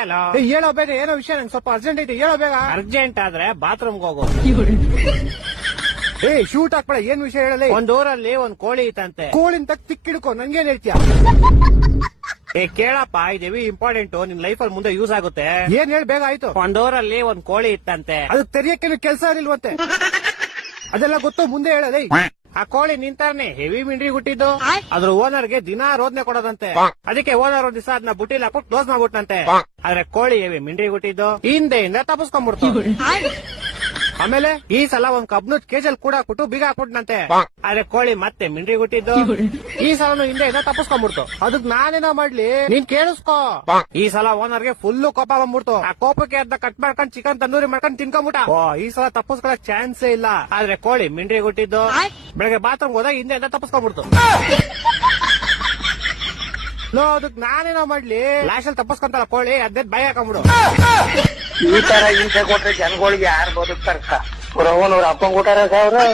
Hello. ಹೇಳೋ ಬೇಗ, ಏನೋ ವಿಷಯ, ನಂಗೆ ಸ್ವಲ್ಪ ಅರ್ಜೆಂಟ್ ಐತೆ, ಹೇಳೋ ಬೇಗ. ಅರ್ಜೆಂಟ್ ಆದ್ರೆ ಬಾತ್ರೂಮ್ಗೆ ಹೋಗು. ಶೂಟ್ ಹಾಕ್ಬೇಡ, ಏನ್ ವಿಷಯ ಹೇಳಲಿ. ಒಂದ್ ಊರಲ್ಲಿ ಒಂದ್ ಕೋಳಿ ಇತ್ತಂತೆ. ಕೋಳಿನ ತಕ್ ತಿಕ್ಕಿಡ್ಕೊ, ನನ್ಗೇನ್ ಹೇಳ್ತೀಯ? ಕೇಳಪ್ಪ, ಇದೇವಿ ಇಂಪಾರ್ಟೆಂಟ್, ನಿನ್ ಲೈಫ್ ಅಲ್ಲಿ ಮುಂದೆ ಯೂಸ್ ಆಗುತ್ತೆ. ಏನ್ ಹೇಳಿ ಬೇಗ, ಆಯ್ತು. ಒಂದ್ ಊರಲ್ಲಿ ಒಂದ್ ಕೋಳಿ ಇತ್ತಂತೆ. ಅದು ತೆರಿಯಕ್ಕೆ ಕೆಲಸ ಇಲ್ವಂತೆ. ಅದೆಲ್ಲ ಗೊತ್ತು, ಮುಂದೆ ಹೇಳಲಿ. ಆ ಕೋಳಿ ನಿಂತಾನೆ ಹೆವಿ ಮಿಂಡ್ರಿ ಹುಟ್ಟಿದ್ದು. ಅದ್ರ ಓನರ್ಗೆ ದಿನಾ ರೋದನೆ ಕೊಡೋದಂತೆ. ಅದಕ್ಕೆ ಓನರ್ ಒಂದ್ ದಿವಸ ಅದನ್ನ ಬುಟ್ಟಿಲ್ ಹಾಕ್ಬಿಟ್ಟು ಕ್ಲೋಸ್ ಮಾಡ್ಬಿಟ್ನಂತೆ. ಆದ್ರೆ ಕೋಳಿ ಹೆವಿ ಮಿಂಡ್ರಿ ಹುಟ್ಟಿದ್ದು ಹಿಂದೆಯಿಂದ ತಪ್ಪಿಸ್ಕೊಂಡ್ಬಿಡ್ತು. ಆಮೇಲೆ ಈ ಸಲ ಒಂದ್ ಕಬ್ನದ್ ಕೇಜಲ್ ಕೂಡ ಹಾಕ್ಬಿಟ್ಟು ಬೀಗ ಹಾಕ್ಬಿಟ್ನಂತೆ. ಆದ್ರೆ ಕೋಳಿ ಮತ್ತೆ ಮಿಂಡ್ರಿ ಹುಟ್ಟಿದ್ದು ಈ ಸಲನು ಹಿಂದೆಯಿಂದ ತಪ್ಪಿಸ್ಕೊಂಡ್ಬಿಡ್ತು. ಅದಕ್ ನಾನೇನೋ ಮಾಡ್ಲಿ, ನೀನ್ ಕೇಳಿಸ್ಕೋ. ಈ ಸಲ ಓನರ್ಗೆ ಫುಲ್ ಕೋಪ ಬಂದ್ಬಿಡ್ತು. ಆ ಕೋಪಕ್ಕೆ ಅದನ್ನ ಕಟ್ ಮಾಡ್ಕೊಂಡ್ ಚಿಕನ್ ತಂದೂರಿ ಮಾಡ್ಕೊಂಡ್ ತಿನ್ಕೊಂಡ್ಬಿಟ್ಟ. ಈ ಸಲ ತಪ್ಪಿಸ್ಕೊಳಕ್ ಚಾನ್ಸೇ ಇಲ್ಲ. ಆದ್ರೆ ಕೋಳಿ ಮಿಂಡ್ರಿ ಹುಟ್ಟಿದ್ದು ಬೆಳಗ್ಗೆ ಬಾತ್ರೂಮ್ ಹೋದಾಗ ಹಿಂದೆಯಿಂದ ತಪ್ಪಿಸ್ಕೊಂಡ್ಬಿಡ್ತು. ಅದಕ್ ನಾನೇನೋ ಮಾಡ್ಲಿ, ಲಾಶಲ್ಲಿ ತಪ್ಪಿಸ್ಕೊಂತಲ್ಲ ಕೋಳಿ, ಅದೇ ಬಾಯಿ ಹಾಕೊಂಡ್ಬಿಡು. ಈ ತರ ಹಿಂಸೆ ಕೊಟ್ರೆ ಜನಗಳಿಗೆ ಯಾರು ಬದುಕ್ತಾರ? ಪುರವನವ್ರ ಅಪ್ಪಂಗ್ ಕೊಟ್ಟಾರ ಅವ್ರು.